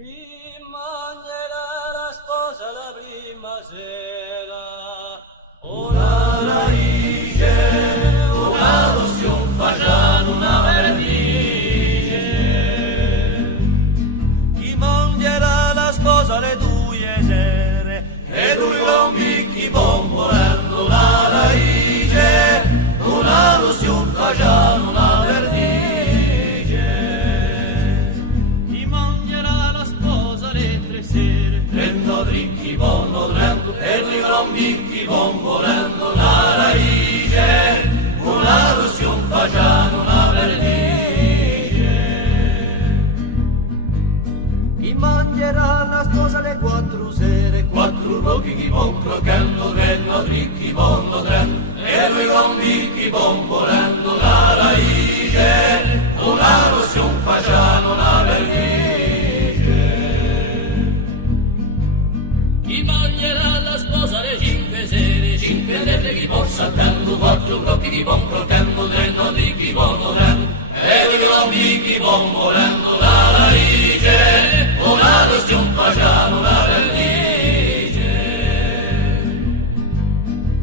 Chi mangerà la sposa la prima sera? Una raice, una lozione facciano una vernice. Chi mangerà la sposa le due sere? E due gombicchi bombolando la raice, una lozione facciano una vernice. Prendo drinchi bombolando e due gombicchi bombolando la raice, una lozione facciano una vernice. Chi mangerà la sposa le quattro sere? Quattro rocchi bombolando, prendo drinchi bombolando e due gombicchi bombolando la raice, una lozione facciano una vernice. Chi mangerà la sposa le cinque sere? Cinque lettere chi può saltando, quattro blocchi chi buon croccando, tre nodi chi buon morendo, e due gombicchi bombolando la raice, una lozione facciano una vernice.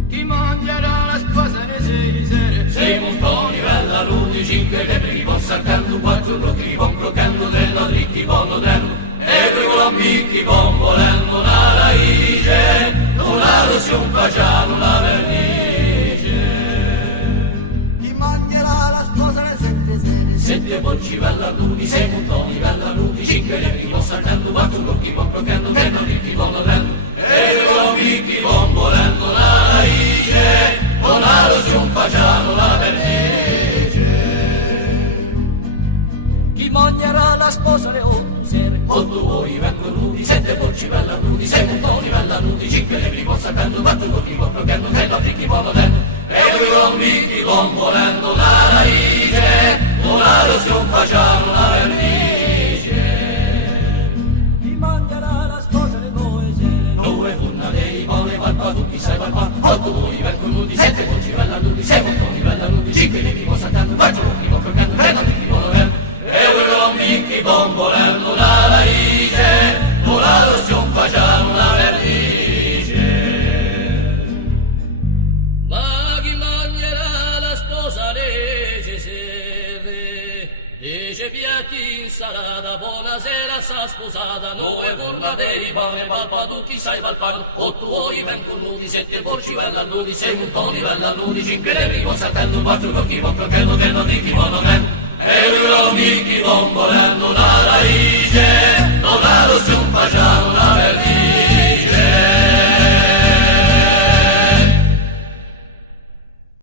Chi mangerà la sposa le sei sere? Sei montoni bella ludi, cinque lettere chi può saltando, quattro blocchi chi buon croccando, tre nodi chi buon morendo, e due gombicchi bombolando la raice, una lozione facciano una vernice. Chi mangerà la sposa le sette sere? Sette porci bella ludi, sei montoni bella ludi, cinque letri po' saltando, quattro blocchi po' croccando, tre nodicchi po' morendo, e due gombicchi bombolando la raice, una lozione facciano una vernice. Chi mangerà la sposa le otto sere? Otto uoi vengono nudi, sette porci bella nudi, sei montoni bella nudi, cinque libri po' saltando, quattro blocchi po' croccando, tre nodicchi po' morendo, e due gombicchi bombolando la raice, una lozione facciano una vernice. Chi mangerà la sposa le nove sere? Nove furna dei buone palpa, tutti sai palpa, otto uoi vengono nudi, sette porci bella nudi, sei montoni bella nudi, cinque libri po' saltando, quattro blocchi po' croccando, tre nodicchi po' morendo, e due gombicchi bombolando la raice, una lozione facciano una vernice. Ma chi mangerà la sposa le sere? Dice piatti insalata, buonasera sta sposata, nove forma dei pane, palpa tutti sai palpare, otto uoi vengono nudi, sette porci bella nudi, sei montoni bella nudi, cinque levi con saltando, quattro cocchi con croccando, tre nodicchi con morendo, e due gombicchi bombolando